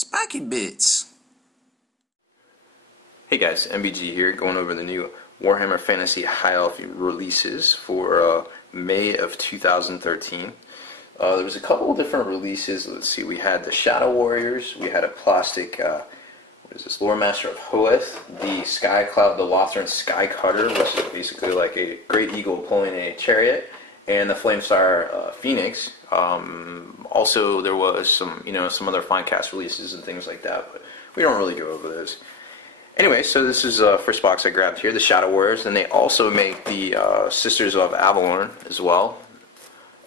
Spiky Bits. Hey guys, MBG here, going over the new Warhammer Fantasy High Elf releases for May of 2013. There was a couple of different releases. Let's see, we had the Shadow Warriors, we had a plastic, what is this, Lore Master of Hoeth, the Sky Cloud, the Lothran Sky Cutter, which is basically like a great eagle pulling a chariot, and the Flamesire Phoenix. Also, there was some, some other fine cast releases and things like that, but we don't really go over those. Anyway, so this is the first box I grabbed here, the Shadow Warriors, and they also make the Sisters of Avalorn as well,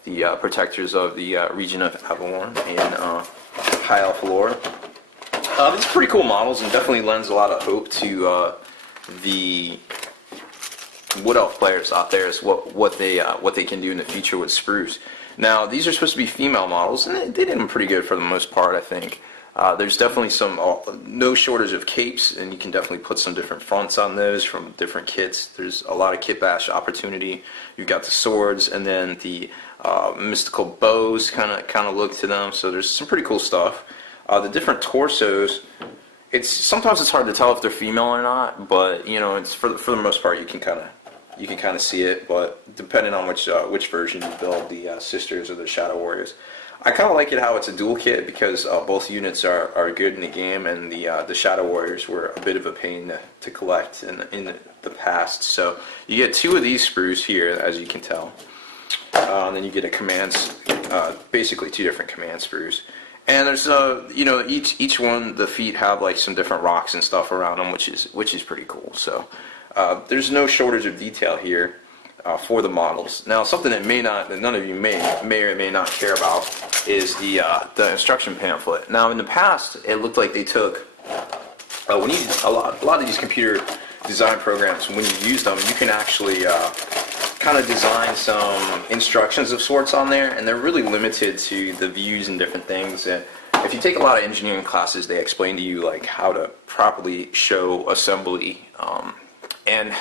the protectors of the region of Avalorn in High Elf lore. These are pretty cool models and definitely lends a lot of hope to the Wood Elf players out there as what they can do in the future with sprues. Now, these are supposed to be female models, and they did them pretty good for the most part, I think. There's definitely no shortage of capes, and you can definitely put some different fronts on those from different kits. There's a lot of kit bash opportunity. You've got the swords, and then the mystical bows kind of look to them. So there's some pretty cool stuff. The different torsos. Sometimes it's hard to tell if they're female or not, but it's for the most part you can kind of see it. But depending on which version you build, the Sisters or the Shadow Warriors. I kind of like it how it's a dual kit because both units are good in the game, and the Shadow Warriors were a bit of a pain to collect in the past. So you get two of these sprues here, as you can tell, and then you get basically two different command sprues. And there's each one, the feet have like some different rocks and stuff around them, which is pretty cool. So there's no shortage of detail here. For the models. Now, something that none of you may or may not care about is the instruction pamphlet. Now, in the past, it looked like they took when you a lot of these computer design programs. When you use them, you can actually kind of design some instructions of sorts on there, and they're really limited to the views and different things. And if you take a lot of engineering classes, they explain to you like how to properly show assembly and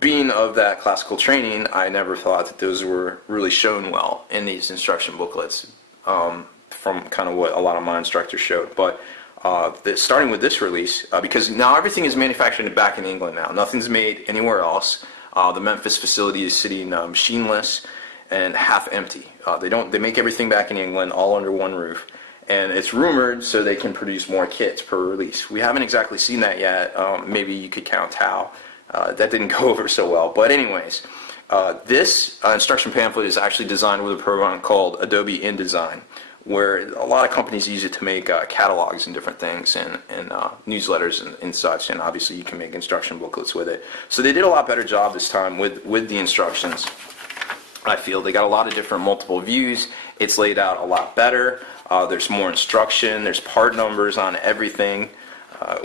being of that classical training, I never thought that those were really shown well in these instruction booklets from kind of what a lot of my instructors showed. But starting with this release, because now everything is manufactured back in England now. Nothing's made anywhere else. The Memphis facility is sitting machineless and half empty. They make everything back in England, all under one roof. And it's rumored so they can produce more kits per release. We haven't exactly seen that yet. Maybe you could count how. That didn't go over so well. But anyways, this instruction pamphlet is actually designed with a program called Adobe InDesign, where a lot of companies use it to make catalogs and different things and newsletters and such, and obviously you can make instruction booklets with it. So they did a lot better job this time with the instructions. I feel they got a lot of different multiple views. It's laid out a lot better. There's more instruction. There's part numbers on everything.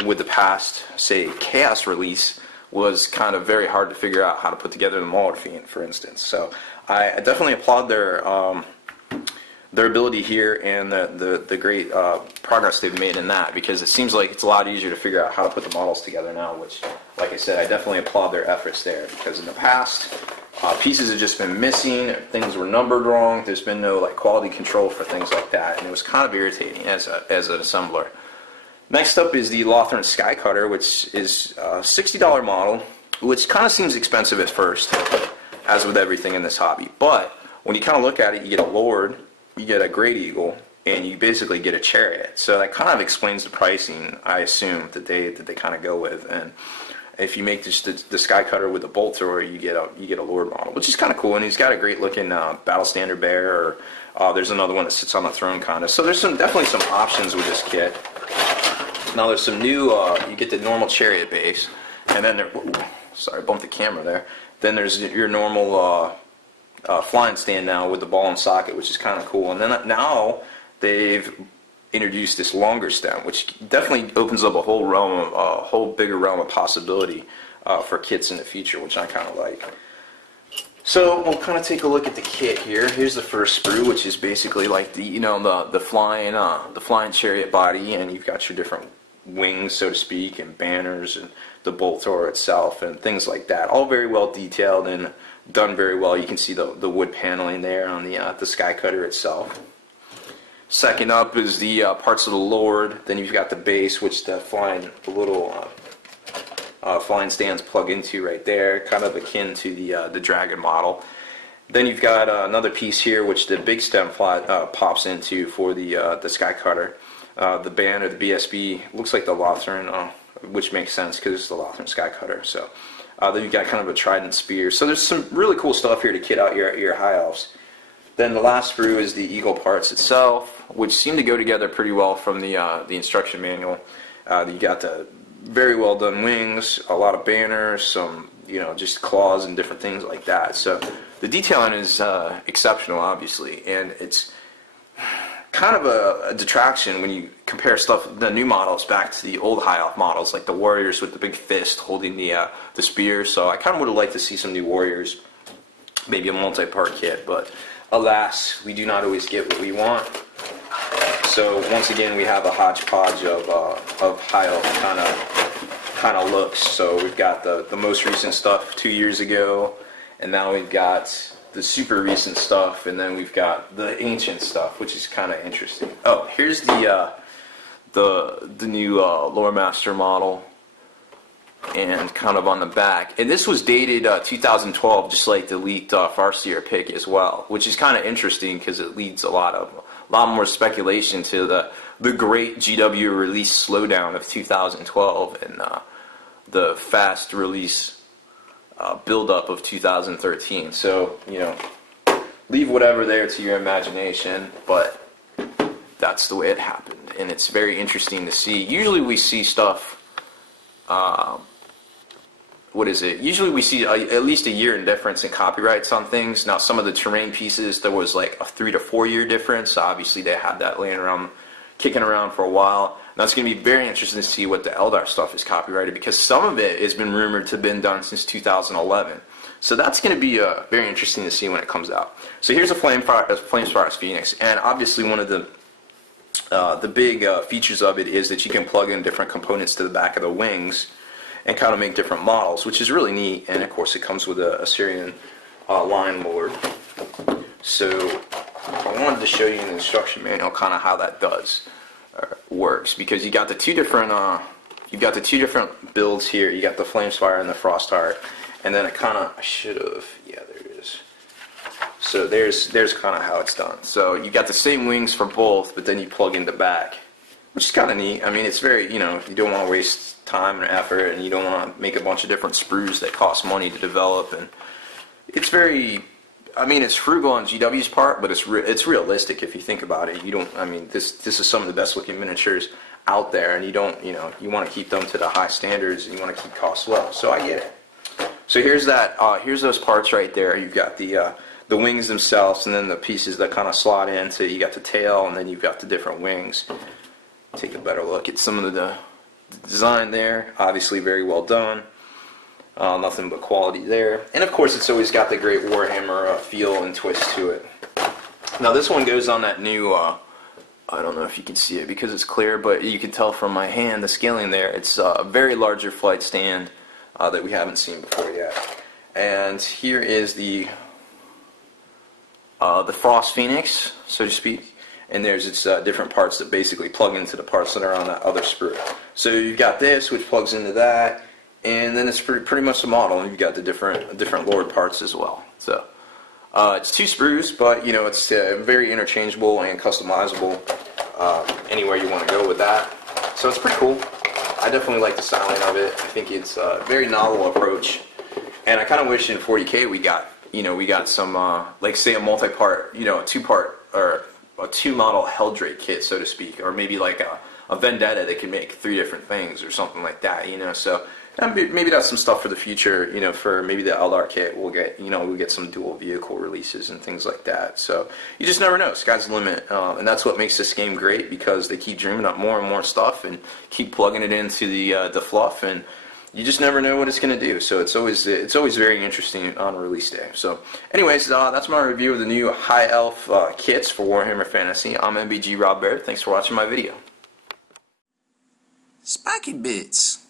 With the past, say, Chaos release, was kind of very hard to figure out how to put together the Mauler Fiend, for instance. So I definitely applaud their ability here and the great progress they've made in that, because it seems like it's a lot easier to figure out how to put the models together now, which, like I said, I definitely applaud their efforts there, because in the past, pieces have just been missing, things were numbered wrong, there's been no quality control for things like that, and it was kind of irritating as an assembler. Next up is the Lothran Sky Cutter, which is a $60 model, which kind of seems expensive at first, as with everything in this hobby. But when you kind of look at it, you get a Lord, you get a Great Eagle, and you basically get a Chariot. So that kind of explains the pricing, I assume, that they kind of go with. And if you make just the Sky Cutter with a bolt thrower, you get a Lord model, which is kind of cool. And he's got a great looking Battle Standard Bear, or there's another one that sits on the throne kind of. So there's definitely some options with this kit. Now there's some new, you get the normal Chariot base, and then sorry, bumped the camera there. Then there's your normal flying stand now with the ball and socket, which is kind of cool. And then now they've introduced this longer stem, which definitely opens up a whole bigger realm of possibility for kits in the future, which I kind of like. So we'll kind of take a look at the kit here. Here's the first sprue, which is basically like the flying chariot body, and you've got your different wings, so to speak, and banners, and the bolt thrower itself, and things like that. All very well detailed and done very well. You can see the wood paneling there on the Sky Cutter itself. Second up is the parts of the Lord. Then you've got the base, which the little flying stands plug into right there, kind of akin to the dragon model. Then you've got another piece here, which the big stem pops into for the Sky Cutter. The band, or the BSB, looks like the Lothran, which makes sense because it's the Lothran Sky Cutter. So then you've got kind of a trident spear. So there's some really cool stuff here to kit out your high elves. Then the last sprue is the eagle parts itself, which seem to go together pretty well from the instruction manual. You got the very well done wings, a lot of banners, some just claws and different things like that. So the detailing is exceptional, obviously, and it's kind of a detraction when you compare the new models back to the old high elf models, like the warriors with the big fist holding the spear. So I kind of would have liked to see some new warriors, maybe a multi-part kit, but alas, we do not always get what we want. So once again, we have a hodgepodge of high elf kind of looks. So we've got the most recent stuff 2 years ago, and now we've got the super recent stuff, and then we've got the ancient stuff, which is kind of interesting. Oh, here's the new Lore Master model, and kind of on the back. And this was dated 2012, just like the leaked Farseer pick as well, which is kind of interesting because it leads a lot more speculation to the great GW release slowdown of 2012 and the fast release build-up of 2013. So, leave whatever there to your imagination, but that's the way it happened, and it's very interesting to see. Usually we see stuff, usually we see at least a year in difference in copyrights on things. Now, some of the terrain pieces, there was like a 3 to 4 year difference. Obviously, they had that laying around, kicking around for a while. Now, it's going to be very interesting to see what the Eldar stuff is copyrighted, because some of it has been rumored to have been done since 2011. So that's going to be very interesting to see when it comes out. So here's a Flamespire's Phoenix, and obviously one of the big features of it is that you can plug in different components to the back of the wings and kind of make different models, which is really neat. And of course, it comes with a Assyrian line lord. So I wanted to show you in the instruction manual kind of how that works, because you got the two different builds here. You got the Flamespire and the Frostheart, and then I should have, yeah, there it is. So there's kind of how it's done. So you got the same wings for both, but then you plug in the back, which is kind of neat. I mean, it's very, if you don't want to waste time and effort, and you don't want to make a bunch of different sprues that cost money to develop, and it's very, it's frugal on GW's part, but it's realistic if you think about it. This is some of the best looking miniatures out there, and you want to keep them to the high standards, and you want to keep costs low. So I get it. So here's those parts right there. You've got the wings themselves, and then the pieces that kind of slot into. You got the tail, and then you've got the different wings. Take a better look at some of the design there. Obviously very well done. Nothing but quality there. And of course, it's always got the great Warhammer feel and twist to it. Now this one goes on that new, I don't know if you can see it because it's clear, but you can tell from my hand, the scaling there, it's a very larger flight stand that we haven't seen before yet. And here is the Frost Phoenix, so to speak. And there's its different parts that basically plug into the parts that are on that other sprue. So you've got this, which plugs into that, and then it's pretty much the model, and you've got the different Lord parts as well. So it's 2 sprues, but it's very interchangeable and customizable anywhere you want to go with that. So it's pretty cool. I definitely like the styling of it. I think it's a very novel approach, and I kind of wish in 40k we got some like say a multi-part, a 2-part or a 2-model Helldrake kit, so to speak, or maybe like a Vendetta that can make 3 different things or something like that. So maybe that's some stuff for the future. For maybe the Eldar kit, we'll get some dual vehicle releases and things like that. So you just never know. Sky's the limit, and that's what makes this game great, because they keep dreaming up more and more stuff and keep plugging it into the fluff, and you just never know what it's going to do. So it's always very interesting on release day. So anyways, that's my review of the new High Elf kits for Warhammer Fantasy. I'm MBG Rob Baird. Thanks for watching my video. Spiky Bits.